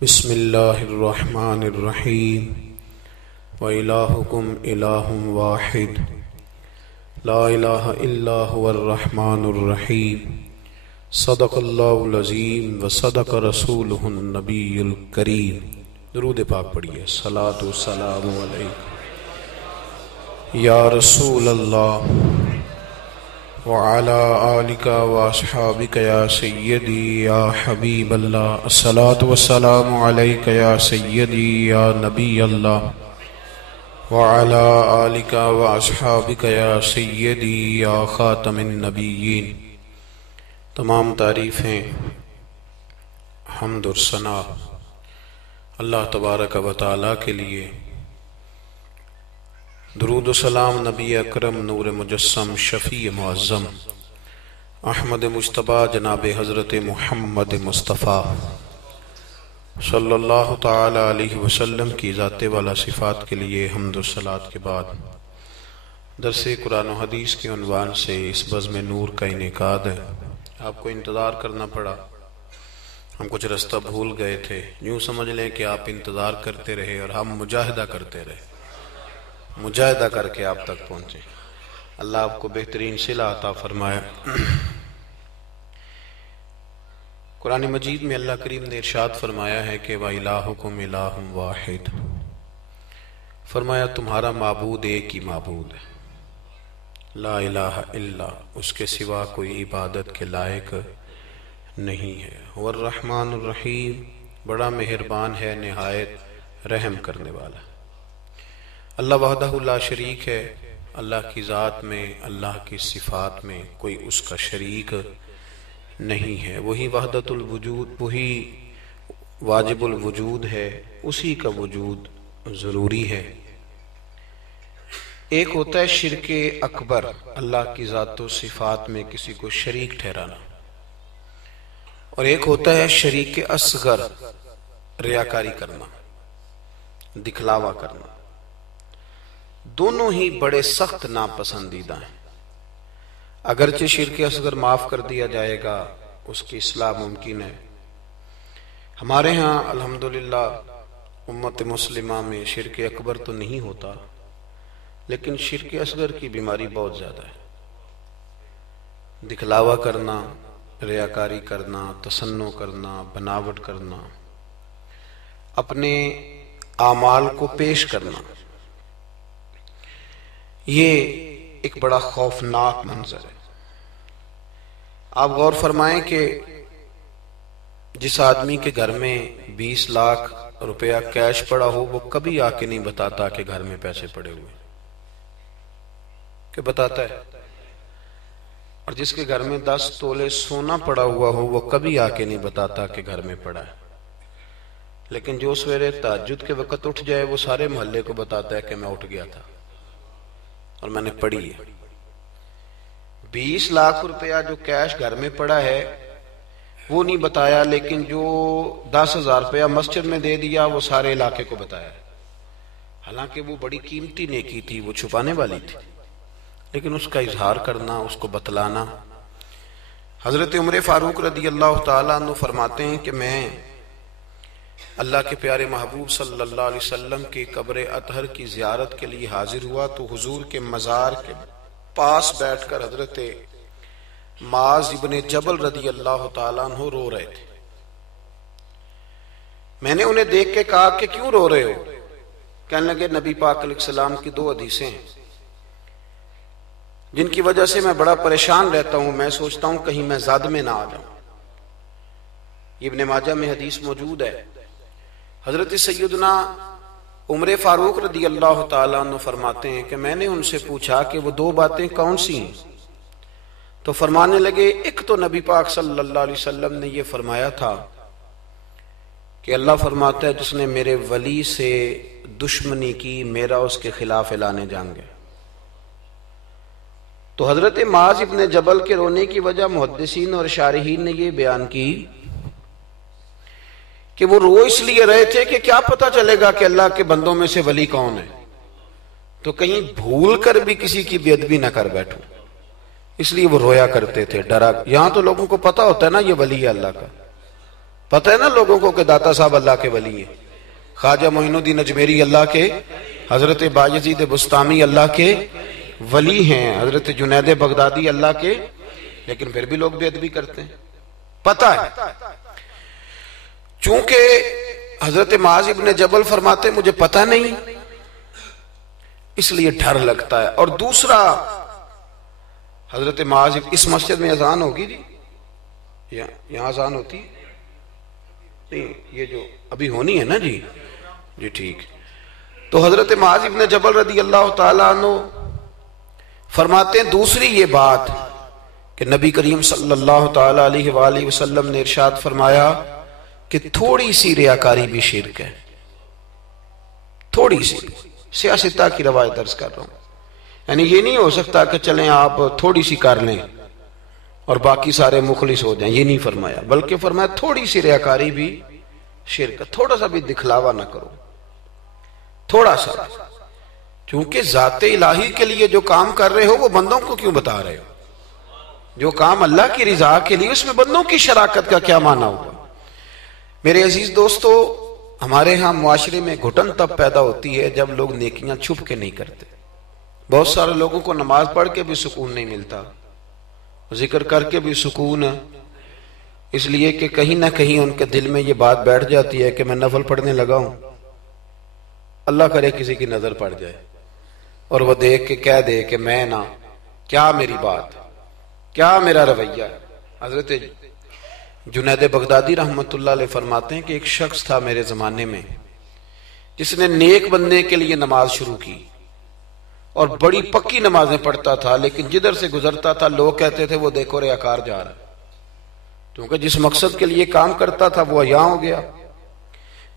بسم اللہ الرحمن الرحیم وإلہکم الہ واحد لا الہ الا هو الرحمن الرحیم صدق اللہ العظیم وصدق رسولہ النبی الکریم۔ درود پاک پڑھیے۔ صلاۃ و سلام علیک یا رسول اللہ وعلی آلک واصحابک یا سیدی یا حبیب اللہ، الصلاۃ والسلام علیک یا سیدی یا نبی اللہ وعلی آلک واصحابک یا سیدی یا خاتم النبیین۔ تمام تعریفیں، حمد و ثنا اللہ تبارک و تعالی کے لیے، درود و سلام نبی اکرم نور مجسم شفیع معظم احمد مجتبی جناب حضرت محمد مصطفیٰ صلی اللہ تعالی علیہ وسلم کی ذات والا صفات کے لیے حمد و صلات کے بعد درس قرآن و حدیث کے عنوان سے اس بزم نور کا انعقاد ہے۔ آپ کو انتظار کرنا پڑا، ہم کچھ رستہ بھول گئے تھے، یوں سمجھ لیں کہ آپ انتظار کرتے رہے اور ہم مجاہدہ کرتے رہے، مجاہدہ کر کے آپ تک پہنچے۔ اللہ آپ کو بہترین صلہ عطا فرمایا۔ قرآن مجید میں اللہ کریم نے ارشاد فرمایا ہے کہ وَإِلَٰهُكُمْ إِلَٰهٌ وَاحِدٌ، فرمایا تمہارا معبود ایک ہی معبود ہے، لا الہ الا، اس کے سوا کوئی عبادت کے لائق نہیں ہے۔ هو الرحمن الرحیم، بڑا مہربان ہے، نہایت رحم کرنے والا۔ اللہ وحدہ لا شریک ہے، اللہ کی ذات میں، اللہ کی صفات میں کوئی اس کا شریک نہیں ہے۔ وہی وحدت الوجود، وہی واجب الوجود ہے، اسی کا وجود ضروری ہے۔ ایک ہوتا ہے شرک اکبر، اللہ کی ذات و صفات میں کسی کو شریک ٹھہرانا، اور ایک ہوتا ہے شریک اصغر، ریاکاری کرنا، دکھلاوا کرنا۔ دونوں ہی بڑے سخت ناپسندیدہ ہیں۔ اگرچہ شرک اصغر معاف کر دیا جائے گا، اس کی اصلاح ممکن ہے۔ ہمارے ہاں الحمدللہ امت مسلمہ میں شرک اکبر تو نہیں ہوتا، لیکن شرک اصغر کی بیماری بہت زیادہ ہے۔ دکھلاوا کرنا، ریاکاری کرنا، تصنع کرنا، بناوٹ کرنا، اپنے اعمال کو پیش کرنا، یہ ایک بڑا خوفناک منظر ہے۔ آپ غور فرمائیں کہ جس آدمی کے گھر میں 20 لاکھ روپیہ کیش پڑا ہو، وہ کبھی آ کے نہیں بتاتا کہ گھر میں پیسے پڑے ہوئے، کہ بتاتا ہے؟ اور جس کے گھر میں 10 تولے سونا پڑا ہوا ہو، وہ کبھی آ کے نہیں بتاتا کہ گھر میں پڑا ہے، لیکن جو سویرے تہجد کے وقت اٹھ جائے، وہ سارے محلے کو بتاتا ہے کہ میں اٹھ گیا تھا اور میں نے پڑھی ہے۔ 20 لاکھ روپیہ جو کیش گھر میں پڑا ہے وہ نہیں بتایا، لیکن جو 10,000 روپیہ مسجد میں دے دیا وہ سارے علاقے کو بتایا، حالانکہ وہ بڑی قیمتی نیکی تھی، وہ چھپانے والی تھی، لیکن اس کا اظہار کرنا، اس کو بتلانا۔ حضرت عمر فاروق رضی اللہ تعالیٰ عنہ فرماتے ہیں کہ میں اللہ کے پیارے محبوب صلی اللہ علیہ وسلم کی قبر اطہر کی زیارت کے لیے حاضر ہوا تو حضور کے مزار کے پاس بیٹھ کر حضرت معاذ ابن جبل رضی اللہ تعالیٰ عنہ رو رہے تھے۔ میں نے انہیں دیکھ کے کہا کہ کیوں رو رہے ہو؟ کہنے لگے نبی پاک علیہ السلام کی 2 حدیثیں ہیں جن کی وجہ سے میں بڑا پریشان رہتا ہوں، میں سوچتا ہوں کہیں میں زد میں نہ آ جاؤں۔ ابن ماجہ میں حدیث موجود ہے۔ حضرت سیدنا عمر فاروق رضی اللہ تعالیٰ عنہ فرماتے ہیں کہ میں نے ان سے پوچھا کہ وہ 2 باتیں کون سی ہیں؟ تو فرمانے لگے، ایک تو نبی پاک صلی اللہ علیہ وسلم نے یہ فرمایا تھا کہ اللہ فرماتا ہے جس نے میرے ولی سے دشمنی کی، میرا اس کے خلاف اعلان جنگ ہے۔ تو حضرت معاذ ابن جبل کے رونے کی وجہ محدثین اور شارحین نے یہ بیان کی کہ وہ رو اس لیے رہے تھے کہ کیا پتہ چلے گا کہ اللہ کے بندوں میں سے ولی کون ہے، تو کہیں بھول کر بھی کسی کی بے ادبی نہ کر بیٹھوں، اس لیے وہ رویا کرتے تھے، ڈرا۔ یہاں تو لوگوں کو پتہ ہوتا ہے نا یہ ولی ہے اللہ کا، پتہ ہے نا لوگوں کو کہ داتا صاحب اللہ کے ولی ہیں، خواجہ معین الدین اجمیری اللہ کے، حضرت بایزید بستامی اللہ کے ولی ہیں، حضرت جنید بغدادی اللہ کے، لیکن پھر بھی لوگ بے ادبی کرتے ہیں. پتہ ہے چونکہ حضرت معاذ ابن جبل فرماتے مجھے پتہ نہیں اس لیے ڈر لگتا ہے. اور دوسرا حضرت معاذ، اس مسجد میں اذان ہوگی جی؟ یہاں اذان ہوتی نہیں، یہ جو ابھی ہونی ہے نا جی ٹھیک. تو حضرت معاذ ابن جبل رضی اللہ تعالیٰ عنہ فرماتے ہیں دوسری یہ بات کہ نبی کریم صلی اللہ تعالیٰ علیہ وآلہ وسلم نے ارشاد فرمایا کہ تھوڑی سی ریاکاری بھی شرک ہے. تھوڑی سی، سیاستہ کی روایت درس کر رہا ہوں، یعنی یہ نہیں ہو سکتا کہ چلیں آپ تھوڑی سی کر لیں اور باقی سارے مخلص ہو جائیں، یہ نہیں فرمایا، بلکہ فرمایا تھوڑی سی ریاکاری بھی شرک ہے. تھوڑا سا بھی دکھلاوا نہ کرو، تھوڑا سا. چونکہ ذات الہی کے لیے جو کام کر رہے ہو وہ بندوں کو کیوں بتا رہے ہو؟ جو کام اللہ کی رضا کے لیے، اس میں بندوں کی شراکت کا کیا معنی ہوگا؟ میرے عزیز دوستو، ہمارے ہاں معاشرے میں گھٹن تب پیدا ہوتی ہے جب لوگ نیکیاں چھپ کے نہیں کرتے. بہت سارے لوگوں کو نماز پڑھ کے بھی سکون نہیں ملتا، ذکر کر کے بھی سکون ہے، اس لیے کہ کہیں نہ کہیں ان کے دل میں یہ بات بیٹھ جاتی ہے کہ میں نفل پڑھنے لگا ہوں، اللہ کرے کسی کی نظر پڑ جائے اور وہ دیکھ کے کہہ دے کہ میں نہ، کیا میری بات، کیا میرا رویہ. حضرت جنید بغدادی رحمت اللہ علیہ فرماتے ہیں کہ ایک شخص تھا میرے زمانے میں جس نے نیک بننے کے لیے نماز شروع کی اور بڑی پکی نمازیں پڑھتا تھا، لیکن جدھر سے گزرتا تھا لوگ کہتے تھے وہ دیکھو ریاکار جا رہا ہے، کیونکہ جس مقصد کے لیے کام کرتا تھا وہ عیاں ہو گیا.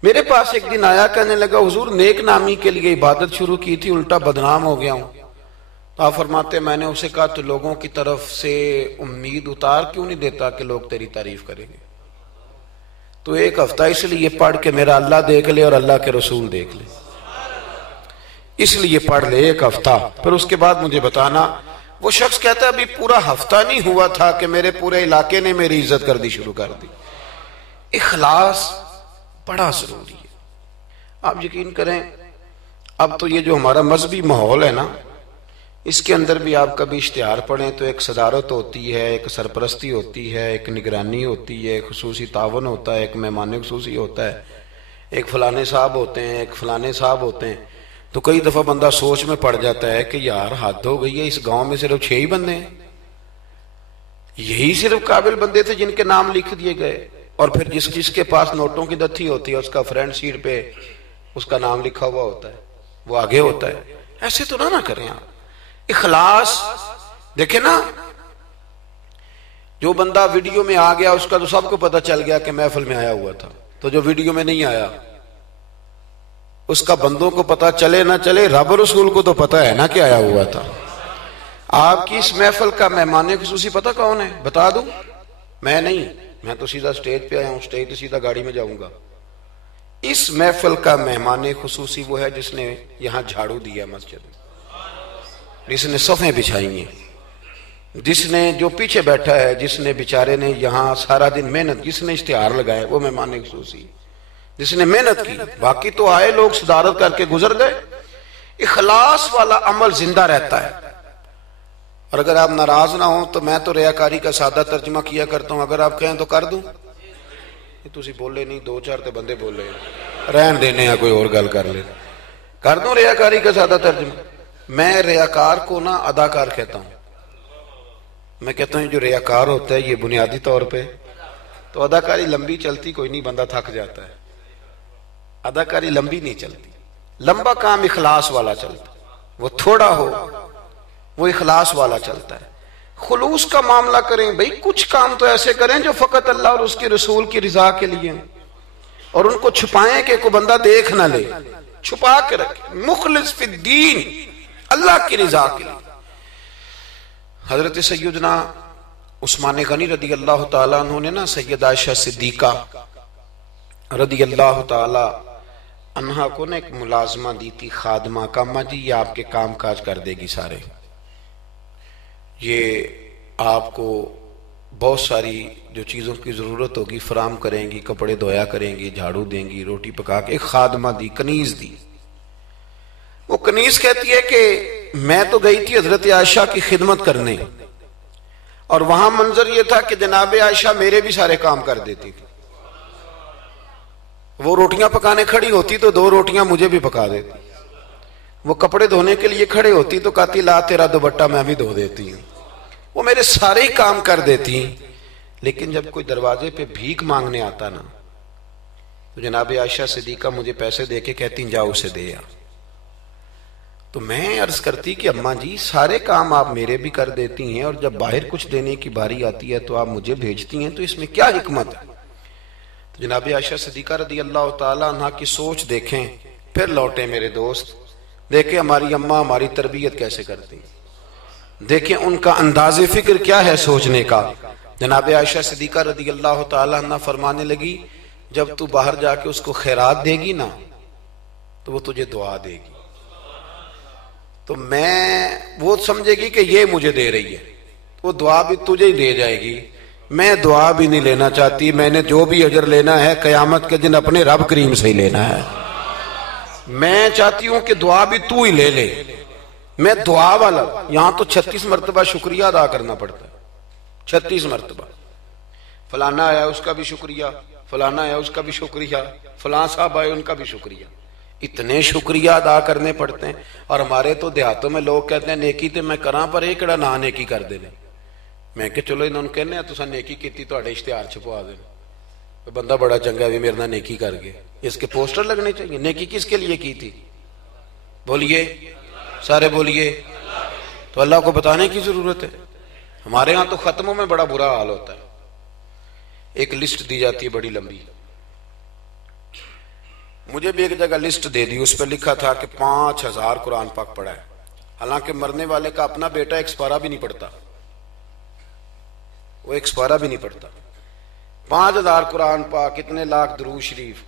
میرے پاس ایک دن آیا، کہنے لگا حضور نیک نامی کے لیے عبادت شروع کی تھی، الٹا بدنام ہو گیا ہوں. آپ فرماتے میں نے اسے کہا تو لوگوں کی طرف سے امید اتار کیوں نہیں دیتا کہ لوگ تیری تعریف کریں گے؟ تو ایک ہفتہ اس لیے پڑھ کے میرا اللہ دیکھ لے اور اللہ کے رسول دیکھ لے، اس لیے پڑھ لے ایک ہفتہ، پھر اس کے بعد مجھے بتانا. وہ شخص کہتا ہے ابھی پورا ہفتہ نہیں ہوا تھا کہ میرے پورے علاقے نے میری عزت کر دی شروع کر دی. اخلاص بڑا ضروری ہے. آپ یقین کریں اب تو یہ جو ہمارا مذہبی ماحول ہے نا، اس کے اندر بھی آپ کبھی اشتہار پڑھیں تو ایک صدارت ہوتی ہے، ایک سرپرستی ہوتی ہے، ایک نگرانی ہوتی ہے، ایک خصوصی تعاون ہوتا ہے، ایک مہمان خصوصی ہوتا ہے، ایک فلانے صاحب ہوتے ہیں، ایک فلانے صاحب ہوتے ہیں. تو کئی دفعہ بندہ سوچ میں پڑ جاتا ہے کہ یار حد ہو گئی ہے، اس گاؤں میں صرف 6 ہی بندے ہیں، یہی صرف قابل بندے تھے جن کے نام لکھ دیے گئے، اور پھر جس کے پاس نوٹوں کی دتھی ہوتی ہے اس کا فرنٹ سیٹ پہ اس کا نام لکھا ہوا ہوتا ہے، وہ آگے ہوتا ہے. ایسے تو نہ کریں آپ. اخلاص دیکھیں نا، جو بندہ ویڈیو میں آ گیا اس کا تو سب کو پتا چل گیا کہ محفل میں آیا ہوا تھا، تو جو ویڈیو میں نہیں آیا اس کا بندوں کو پتا چلے نہ چلے، رب رسول کو تو پتا ہے نا کہ آیا ہوا تھا. آپ کی اس محفل کا مہمان خصوصی پتا کون ہے؟ بتا دوں؟ میں نہیں، میں تو سیدھا سٹیج پہ آیا ہوں، سٹیج سے سیدھا گاڑی میں جاؤں گا. اس محفل کا مہمان خصوصی وہ ہے جس نے یہاں جھاڑو دیا مسجد میں، جس نے صفیں بچھائی ہیں، جس نے جو پیچھے بیٹھا ہے، جس نے بیچارے نے یہاں سارا دن محنت، جس نے اشتہار لگائے، وہ مہمان خصوصی جس نے محنت کی. باقی تو آئے لوگ صدارت کر کے گزر گئے. اخلاص والا عمل زندہ رہتا ہے. اور اگر آپ ناراض نہ ہوں تو میں تو ریاکاری کا سادہ ترجمہ کیا کرتا ہوں، اگر آپ کہیں تو کر دوں. تسی بولے نہیں، 2-4 تے بندے بولے، رہن دینے ہیں، کوئی اور گل کر لے. کر دوں ریاکاری کا سادہ ترجمہ؟ میں ریاکار کو نہ اداکار کہتا ہوں. میں کہتا ہوں جو ریاکار ہوتا ہے یہ بنیادی طور پہ تو اداکاری لمبی چلتی کوئی نہیں، بندہ تھک جاتا ہے. اداکاری لمبی نہیں چلتی، لمبا کام اخلاص والا چلتا ہے. وہ تھوڑا ہو وہ اخلاص والا چلتا ہے. خلوص کا معاملہ کریں بھئی، کچھ کام تو ایسے کریں جو فقط اللہ اور اس کے رسول کی رضا کے لیے ہیں، اور ان کو چھپائیں کہ کوئی بندہ دیکھ نہ لے، چھپا کے رکھیں. مخلص فی الدین، اللہ کی رضا کے لیے. حضرت سیدنا عثمان غنی رضی اللہ تعالیٰ عنہ نے نا سیدہ عائشہ صدیقہ رضی اللہ تعالیٰ عنہا کو نا ایک ملازمہ دی تھی، خادمہ کا. اماں جی یہ آپ کے کام کاج کر دے گی سارے، یہ آپ کو بہت ساری جو چیزوں کی ضرورت ہوگی فراہم کریں گی، کپڑے دھویا کریں گی، جھاڑو دیں گی، روٹی پکا کے، ایک خادمہ دی، کنیز دی۔ وہ کنیز کہتی ہے کہ میں تو گئی تھی حضرت عائشہ کی خدمت کرنے، اور وہاں منظر یہ تھا کہ جناب عائشہ میرے بھی سارے کام کر دیتی تھی۔ وہ روٹیاں پکانے کھڑی ہوتی تو 2 روٹیاں مجھے بھی پکا دیتی، وہ کپڑے دھونے کے لیے کھڑے ہوتی تو کہتی لا تیرا دوپٹہ میں بھی دھو دیتی ہوں۔ وہ میرے سارے ہی کام کر دیتی، لیکن جب کوئی دروازے پہ بھیک مانگنے آتا نا تو جناب عائشہ صدیقہ مجھے پیسے دے کے کہتی جاؤ اسے دے آ۔ تو میں عرض کرتی کہ اماں جی سارے کام آپ میرے بھی کر دیتی ہیں، اور جب باہر کچھ دینے کی باری آتی ہے تو آپ مجھے بھیجتی ہیں، تو اس میں کیا حکمت ہے؟ تو جناب عائشہ صدیقہ رضی اللہ تعالیٰ عنہ کی سوچ دیکھیں، پھر لوٹیں میرے دوست، دیکھیں ہماری اماں ہماری تربیت کیسے کرتی، دیکھیں ان کا انداز فکر کیا ہے سوچنے کا۔ جناب عائشہ صدیقہ رضی اللہ تعالیٰ عنہ فرمانے لگی جب تو باہر جا کے اس کو خیرات دے گی نا تو وہ تجھے دعا دے گی، تو وہ سمجھے گی کہ یہ مجھے دے رہی ہے، وہ دعا بھی تجھے ہی دے جائے گی۔ میں دعا بھی نہیں لینا چاہتی، میں نے جو بھی اجر لینا ہے قیامت کے دن اپنے رب کریم سے ہی لینا ہے۔ میں چاہتی ہوں کہ دعا بھی تو ہی لے لے، میں دعا والا۔ یہاں تو 36 مرتبہ شکریہ ادا کرنا پڑتا ہے، 36 مرتبہ۔ فلانا آیا اس کا بھی شکریہ، فلانا آیا اس کا بھی شکریہ، فلاں صاحب آئے ان کا بھی شکریہ، اتنے شکریہ ادا کرنے پڑتے ہیں۔ اور ہمارے تو دیہاتوں میں لوگ کہتے ہیں نیکی تے میں کراں پر ایکڑا نہ نیکی کر دینے۔ میں کہ چلو انہوں نے کہنے ہیں تساں نیکی کیتی تہاڈے اشتہار چھپوا دینا، بندہ بڑا چنگا بھی میرے نال نیکی کر گئے، اس کے پوسٹر لگنے چاہیے۔ نیکی کس کے لیے کی تھی؟ بولیے سارے بولیے، تو اللہ کو بتانے کی ضرورت ہے۔ ہمارے ہاں تو ختموں میں بڑا برا حال ہوتا ہے، ایک لسٹ دی جاتی ہے بڑی لمبی، مجھے بھی ایک جگہ لسٹ دے دی، اس پہ لکھا تھا کہ 5000 قرآن پاک پڑھا ہے، حالانکہ مرنے والے کا اپنا بیٹا ایک سپارہ بھی نہیں پڑھتا، وہ ایک سپارہ بھی نہیں پڑھتا۔ 5000 قرآن پاک، اتنے لاکھ درود شریف۔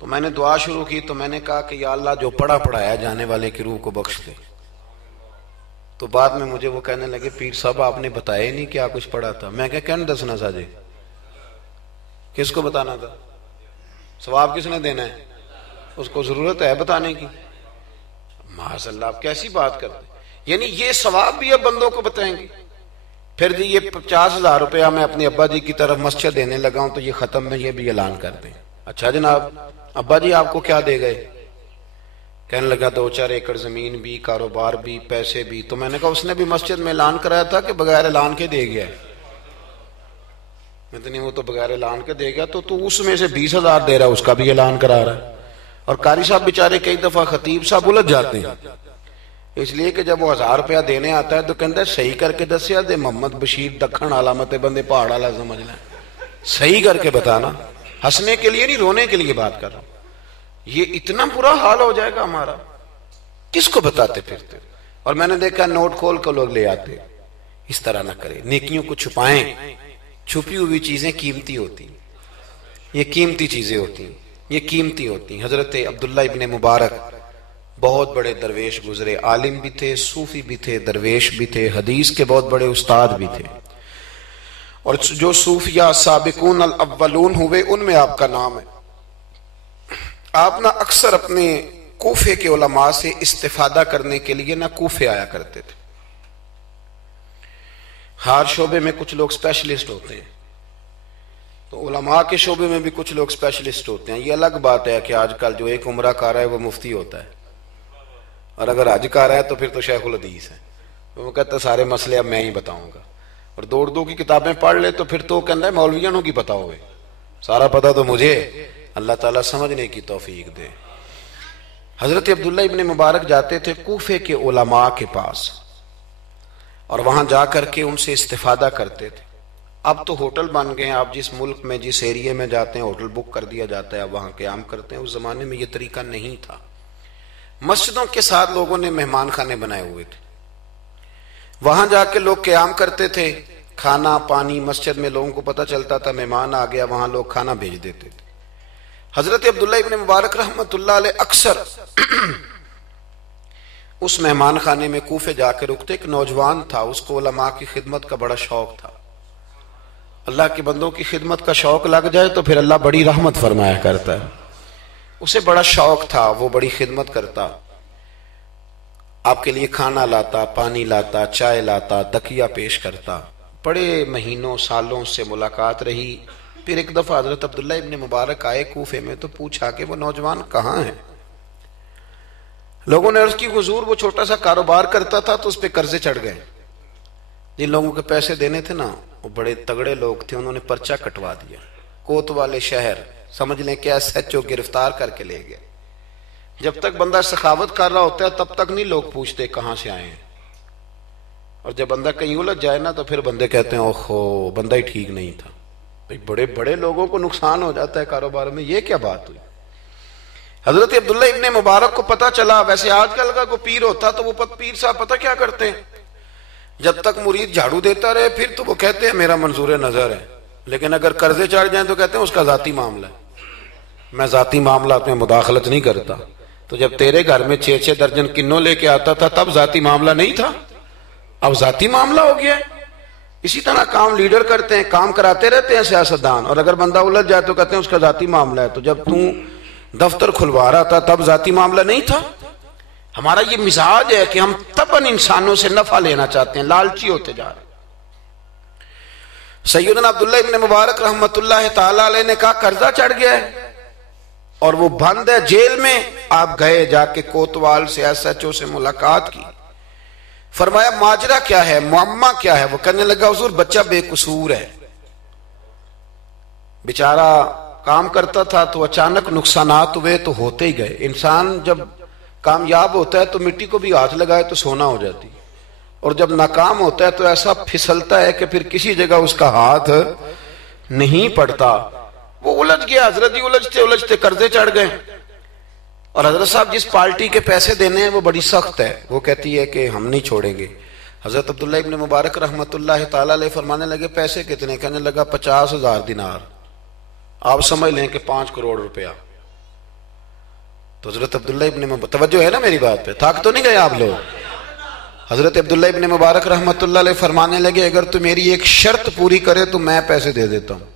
تو میں نے دعا شروع کی تو میں نے کہا کہ یا اللہ جو پڑھایا جانے والے کی روح کو بخش دے۔ تو بعد میں مجھے وہ کہنے لگے پیر صاحب آپ نے بتایا ہی نہیں کیا کچھ پڑھا تھا۔ میں کہا کہنے دسنا ساجے، کس کو بتانا تھا؟ ثواب کس نے دینا ہے؟ اس کو ضرورت ہے بتانے کی؟ معاذ اللہ، آپ کیسی بات کرتے ہیں؟ یعنی یہ ثواب بھی اب بندوں کو بتائیں گے؟ پھر جی یہ 50,000 روپیہ میں اپنے ابا جی کی طرف مسجد دینے لگا ہوں تو یہ ختم میں یہ بھی اعلان کر دیں۔ اچھا جناب ابا جی آپ کو کیا دے گئے؟ کہنے لگا 2-4 ایکڑ زمین بھی، کاروبار بھی، پیسے بھی۔ تو میں نے کہا اس نے بھی مسجد میں اعلان کرایا تھا کہ بغیر اعلان کے دے گیا ہے؟ میں تو نہیں، وہ تو بغیر اعلان کے دے گیا، تو اس میں سے 20,000 دے رہا، اس کا بھی اعلان کرا رہا ہے۔ اور قاری صاحب بیچارے کئی دفعہ خطیب صاحب الجھ جاتے ہیں، اس لیے کہ جب وہ 1000 روپیہ دینے آتا ہے تو کہتا ہے صحیح کر کے دسیا دے محمد بشیر دکھن علامت بندے پہاڑ والا سمجھ لیں، صحیح کر کے بتانا، ہنسنے کے لیے نہیں رونے کے لیے بات کر رہا ہوں۔ یہ اتنا برا حال ہو جائے گا ہمارا، کس کو بتاتے پھرتے؟ اور میں نے دیکھا نوٹ کھول کر لوگ لے آتے۔ اس طرح نہ کریں، نیکیوں کو چھپائیں، چھپی ہوئی چیزیں قیمتی ہوتی ہیں، یہ قیمتی چیزیں ہوتی ہیں، یہ قیمتی ہوتی ہیں۔ حضرت عبداللہ ابن مبارک بہت بڑے درویش گزرے، عالم بھی تھے، صوفی بھی تھے، درویش بھی تھے، حدیث کے بہت بڑے استاد بھی تھے، اور جو صوفیہ سابقون الاولون ہوئے ان میں آپ کا نام ہے۔ آپ نہ اکثر اپنے کوفے کے علماء سے استفادہ کرنے کے لیے نہ کوفے آیا کرتے تھے۔ ہر شعبے میں کچھ لوگ اسپیشلسٹ ہوتے ہیں، تو علماء کے شعبے میں بھی کچھ لوگ اسپیشلسٹ ہوتے ہیں۔ یہ الگ بات ہے کہ آج کل جو ایک عمرہ کر رہا ہے وہ مفتی ہوتا ہے، اور اگر حج کر رہا ہے تو پھر تو شیخ الحدیث ہے، وہ کہتا ہے سارے مسئلے اب میں ہی بتاؤں گا، اور دو کی کتابیں پڑھ لے تو پھر تو کہتا ہے مولویوں کی پتہ ہوئے، سارا پتہ تو مجھے۔ اللہ تعالیٰ سمجھنے کی توفیق دے۔ حضرت عبداللہ ابن مبارک جاتے تھے کوفے کے علماء کے پاس، اور وہاں جا کر کے ان سے استفادہ کرتے تھے۔ اب تو ہوٹل بن گئے ہیں، آپ جس ملک میں جس ایریے میں جاتے ہیں ہوٹل بک کر دیا جاتا ہے، اب وہاں قیام کرتے ہیں۔ اس زمانے میں یہ طریقہ نہیں تھا۔ مسجدوں کے ساتھ لوگوں نے مہمان خانے بنائے ہوئے تھے، وہاں جا کے لوگ قیام کرتے تھے، کھانا پانی مسجد میں لوگوں کو پتہ چلتا تھا، مہمان آ گیا، وہاں لوگ کھانا بھیج دیتے تھے۔ حضرت عبداللہ ابن مبارک رحمت اللہ علیہ اکثر اس مہمان خانے میں کوفے جا کے رکتے۔ ایک نوجوان تھا، اس کو علماء کی خدمت کا بڑا شوق تھا، اللہ کے بندوں کی خدمت کا شوق لگ جائے تو پھر اللہ بڑی رحمت فرمایا کرتا ہے. اسے بڑا شوق تھا, وہ بڑی خدمت کرتا, آپ کے لیے کھانا لاتا, پانی لاتا, چائے لاتا, تکیہ پیش کرتا. بڑے مہینوں سالوں سے ملاقات رہی. پھر ایک دفعہ حضرت عبداللہ ابن مبارک آئے کوفے میں تو پوچھا کہ وہ نوجوان کہاں ہے. لوگوں نے عرض کی حضور وہ چھوٹا سا کاروبار کرتا تھا تو اس پہ قرضے چڑھ گئے. جن لوگوں کے پیسے دینے تھے نا وہ بڑے تگڑے لوگ تھے, انہوں نے پرچہ کٹوا دیا. کوتوال شہر سمجھ لیں کہ ایس ایچ او گرفتار کر کے لے گئے. جب تک بندہ سخاوت کر رہا ہوتا ہے تب تک نہیں لوگ پوچھتے کہاں سے آئے ہیں, اور جب بندہ کہیں الجھ جائے نا تو پھر بندے کہتے ہیں اوہو بندہ ہی ٹھیک نہیں تھا. بڑے بڑے لوگوں کو نقصان ہو جاتا ہے کاروبار میں, یہ کیا بات ہوئی. حضرت عبداللہ ابن مبارک کو پتا چلا. ویسے آج کل کا کوئی پیر ہوتا تو وہ پیر صاحب پتہ کیا کرتے ہیں, جب تک مرید جھاڑو دیتا رہے پھر تو وہ کہتے ہیں میرا منظور نظر ہے, لیکن اگر قرضے چڑھ جائیں تو کہتے ہیں اس کا ذاتی معاملہ ہے, میں ذاتی معاملات میں مداخلت نہیں کرتا. تو جب تیرے گھر میں 6 درجن کنوں لے کے آتا تھا تب ذاتی معاملہ نہیں تھا, اب ذاتی معاملہ ہو گیا ہے. اسی طرح کام لیڈر کرتے ہیں, کام کراتے رہتے ہیں سیاستدان, اور اگر بندہ الجھ جائے تو کہتے ہیں اس کا ذاتی معاملہ ہے. تو جب دفتر کھلوا رہا تھا تب ذاتی معاملہ نہیں تھا. ہمارا یہ مزاج ہے کہ ہم طبعاً انسانوں سے نفع لینا چاہتے ہیں, لالچی ہوتے جا رہے ہیں. سیدنا عبداللہ ابن مبارک رحمت اللہ تعالی علیہ نے کہا قرضہ چڑھ گیا ہے اور وہ بند ہے جیل میں. آپ گئے, جا کے کوتوال سے ایس ایچ او سے ملاقات کی. فرمایا ماجرا کیا ہے, معمہ کیا ہے. وہ کہنے لگا حضور بچہ بے قصور ہے, بیچارہ کام کرتا تھا تو اچانک نقصانات ہوئے تو ہوتے ہی گئے. انسان جب کامیاب ہوتا ہے تو مٹی کو بھی ہاتھ لگائے تو سونا ہو جاتی, اور جب ناکام ہوتا ہے تو ایسا پھسلتا ہے کہ پھر کسی جگہ اس کا ہاتھ نہیں پڑتا. وہ الجھ گیا, حضرت جی الجھتے الجھتے قرضے چڑھ گئے. اور حضرت صاحب جس پارٹی کے پیسے دینے ہیں وہ بڑی سخت ہے, وہ کہتی ہے کہ ہم نہیں چھوڑیں گے. حضرت عبداللہ ابن مبارک رحمت اللہ تعالی علیہ فرمانے لگے پیسے کتنے, کہنے لگا 50,000 دینار, آپ سمجھ لیں کہ 5 کروڑ روپیہ. تو حضرت عبداللہ ابن مبارک, توجہ ہے نا میری بات پہ, تھک تو نہیں گئے آپ لوگ. حضرت عبداللہ ابن مبارک رحمت اللہ علیہ فرمانے لگے اگر تو میری ایک شرط پوری کرے تو میں پیسے دے دیتا ہوں.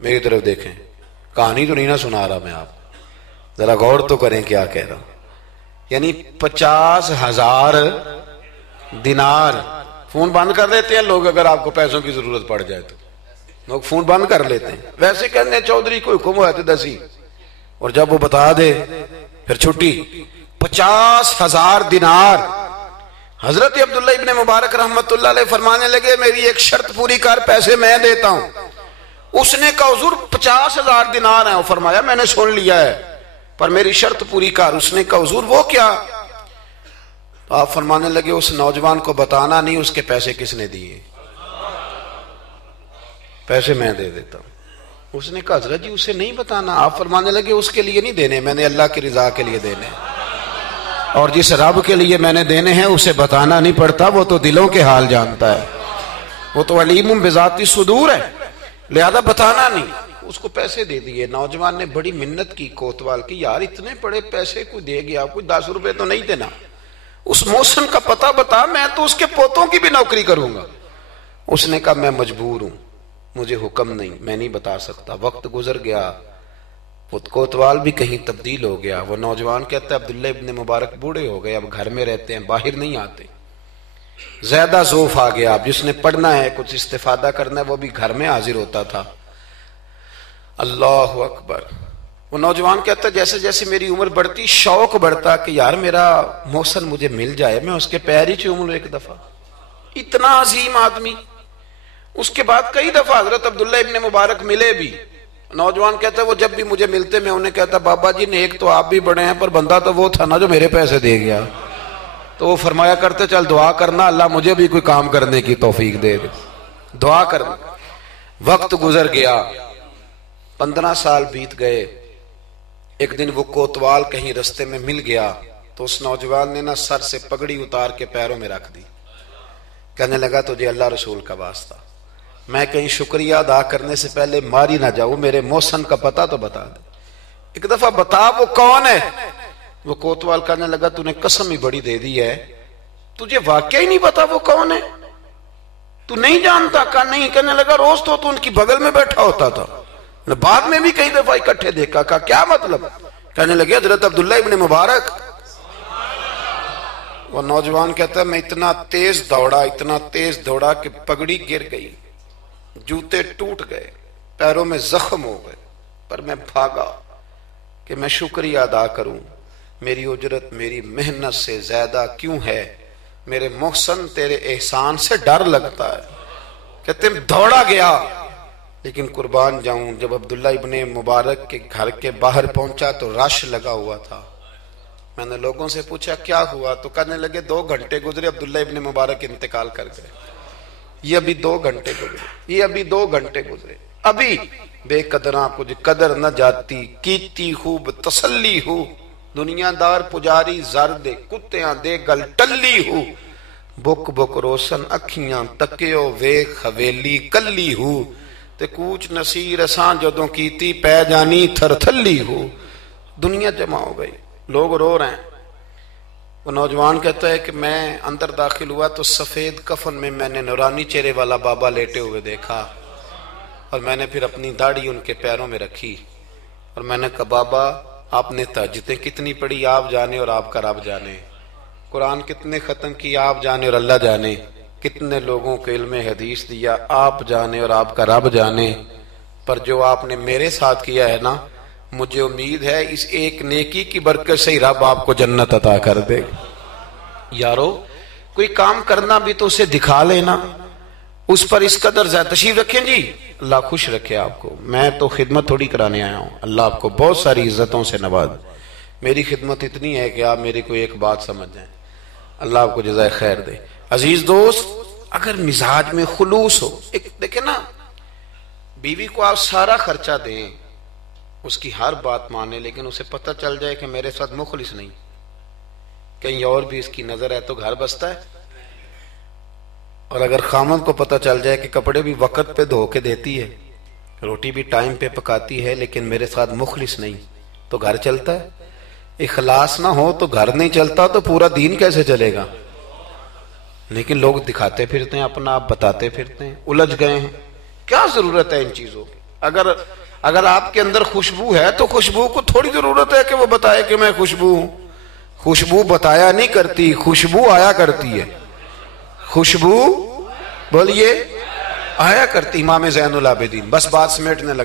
میری طرف دیکھیں, کہانی تو نہیں نہ سنا رہا میں, آپ ذرا غور تو کریں کیا کہہ رہا ہوں. یعنی 50,000 دینار. فون بند کر دیتے ہیں لوگ اگر آپ کو پیسوں کی ضرورت پڑ جائے تو, لوگ فون بند کر لیتے ہیں. ویسے کہنے چودھری کو حکم ہوا تھے 10 اور جب وہ بتا دے پھر چھٹی. 50,000 دینار. حضرت عبداللہ ابن مبارک رحمت اللہ علیہ فرمانے لگے میری ایک شرط پوری کر, پیسے میں دیتا ہوں. اس نے کہا حضور 50,000 دینار ہیں. فرمایا میں نے سن لیا ہے پر میری شرط پوری کر. اس نے کہا حضور وہ کیا؟ تو آپ فرمانے لگے اس نوجوان کو بتانا نہیں اس کے پیسے کس نے دیے, پیسے میں دے دیتا ہوں. اس نے کہا حضرت جی اسے نہیں بتانا. آپ فرمانے لگے اس کے لیے نہیں دینے, میں نے اللہ کی رضا کے لیے دینے, اور جس رب کے لیے میں نے دینے ہیں اسے بتانا نہیں پڑتا, وہ تو دلوں کے حال جانتا ہے, وہ تو علیم بذات الصدور ہے, لہذا بتانا نہیں. اس کو پیسے دے دیے. نوجوان نے بڑی منت کی کوتوال کی, یار اتنے بڑے پیسے کوئی دے گیا, کوئی 10 روپے تو نہیں دینا, اس محسن کا پتہ بتا, میں تو اس کے پوتوں کی بھی نوکری کروں گا. اس نے کہا میں مجبور ہوں, مجھے حکم نہیں, میں نہیں بتا سکتا. وقت گزر گیا, کوتوال بھی کہیں تبدیل ہو گیا. وہ نوجوان کہتا ہے عبداللہ ابن مبارک بوڑھے ہو گئے, اب گھر میں رہتے ہیں, باہر نہیں آتے. زیادہ ذوف آ گیا, اب جس نے پڑھنا ہے کچھ استفادہ کرنا ہے وہ بھی گھر میں حاضر ہوتا تھا. اللہ اکبر. وہ نوجوان کہتا ہے جیسے جیسے میری عمر بڑھتی شوق بڑھتا کہ یار میرا محسن مجھے مل جائے, میں اس کے پیر ہی چوم لوں ایک دفعہ. اتنا عظیم آدمی. اس کے بعد کئی دفعہ حضرت عبداللہ ابن مبارک ملے بھی. نوجوان کہتا ہے وہ جب بھی مجھے ملتے میں انہیں کہتا بابا جی نیک تو آپ بھی بڑے ہیں پر بندہ تو وہ تھا نا جو میرے پیسے دے گیا. تو وہ فرمایا کرتے چل دعا کرنا اللہ مجھے بھی کوئی کام کرنے کی توفیق دے دے, دعا کرنا. وقت گزر گیا, 15 سال بیت گئے. ایک دن وہ کوتوال کہیں رستے میں مل گیا تو اس نوجوان نے نا سر سے پگڑی اتار کے پیروں میں رکھ دی. کہنے لگا تجھے اللہ رسول کا واسطہ, میں کہیں شکریہ ادا کرنے سے پہلے ماری نہ جاؤں, میرے محسن کا پتہ تو بتا دے, ایک دفعہ بتا وہ کون ہے. وہ کوتوال کہنے لگا تو نے قسم ہی بڑی دے دی ہے, تجھے واقعی نہیں پتا وہ کون ہے. تو نہیں جانتا؟ کہا نہیں. کہنے لگا روز تو ان کی بغل میں بیٹھا ہوتا تھا, بعد میں بھی کئی دفعہ اکٹھے دیکھا. کہا کیا مطلب؟ کہنے لگے حضرت عبداللہ ابن مبارک. وہ نوجوان کہتا ہے میں اتنا تیز دوڑا کہ پگڑی گر گئی, جوتے ٹوٹ گئے, پیروں میں زخم ہو گئے, پر میں بھاگا کہ میں شکریہ ادا کروں. میری اجرت میری محنت سے زیادہ کیوں ہے؟ میرے محسن تیرے احسان سے ڈر لگتا ہے. کہتے ہیں دوڑا گیا, لیکن قربان جاؤں جب عبداللہ ابن مبارک کے گھر کے باہر پہنچا تو رش لگا ہوا تھا. میں نے لوگوں سے پوچھا کیا ہوا, تو کہنے لگے 2 گھنٹے گزرے, عبداللہ ابن مبارک انتقال کر گئے. یہ ابھی 2 گھنٹے گزرے, ابھی بے قدراں کچھ قدر نہ جاتی, کیتی خوب تسلی ہو, دنیا دار پجاری زر دے, کتیاں دے گل ٹلی ہو, بک بک روشن اکھیاں تکیو ویکھ حویلی کلی ہو, تے کوچ نصیر اساں جدوں کیتی پہ جانی تھر تھلی ہو. دنیا جمع ہو گئی, لوگ رو رہے ہیں. وہ نوجوان کہتا ہے کہ میں اندر داخل ہوا تو سفید کفن میں نے نورانی چہرے والا بابا لیٹے ہوئے دیکھا, اور میں نے پھر اپنی داڑھی ان کے پیروں میں رکھی, اور میں نے کہا بابا آپ نے تہجدیں کتنی پڑھی آپ جانے اور آپ کا رب جانے, قرآن کتنے ختم کی آپ جانے اور اللہ جانے, کتنے لوگوں کو علم حدیث دیا آپ جانے اور آپ کا رب جانے, پر جو آپ نے میرے ساتھ کیا ہے نا, مجھے امید ہے اس ایک نیکی کی برکت سے ہی رب آپ کو جنت عطا کر دے. یارو کوئی کام کرنا بھی تو اسے دکھا لینا, اس پر اس قدر زیادہ. تشریف رکھیں جی, اللہ خوش رکھے آپ کو. میں تو خدمت تھوڑی کرانے آیا ہوں, اللہ آپ کو بہت ساری عزتوں سے نواز. میری خدمت اتنی ہے کہ آپ میری کوئی ایک بات سمجھ جائیں, اللہ آپ کو جزائے خیر دے. عزیز دوست, اگر مزاج میں خلوص ہو, ایک دیکھیں نا, بیوی کو آپ سارا خرچہ دیں, اس کی ہر بات مانے, لیکن اسے پتہ چل جائے کہ میرے ساتھ مخلص نہیں, کہیں اور بھی اس کی نظر ہے تو گھر بستا ہے. اور اگر خامد کو پتہ چل جائے کہ کپڑے بھی وقت پہ دھو کے دیتی ہے, روٹی بھی ٹائم پہ پکاتی ہے, لیکن میرے ساتھ مخلص نہیں, تو گھر چلتا ہے؟ اخلاص نہ ہو تو گھر نہیں چلتا, تو پورا دین کیسے چلے گا؟ لیکن لوگ دکھاتے پھرتے ہیں اپنا, آپ بتاتے پھرتے ہیں, الجھ گئے ہیں. کیا ضرورت ہے ان چیزوں کی؟ اگر آپ کے اندر خوشبو ہے تو خوشبو کو تھوڑی ضرورت ہے کہ وہ بتائے کہ میں خوشبو ہوں. خوشبو بتایا نہیں کرتی, خوشبو آیا کرتی ہے. خوشبو بولیے آیا کرتی. امام زین العابدین. بس بات سمیٹنے لگا.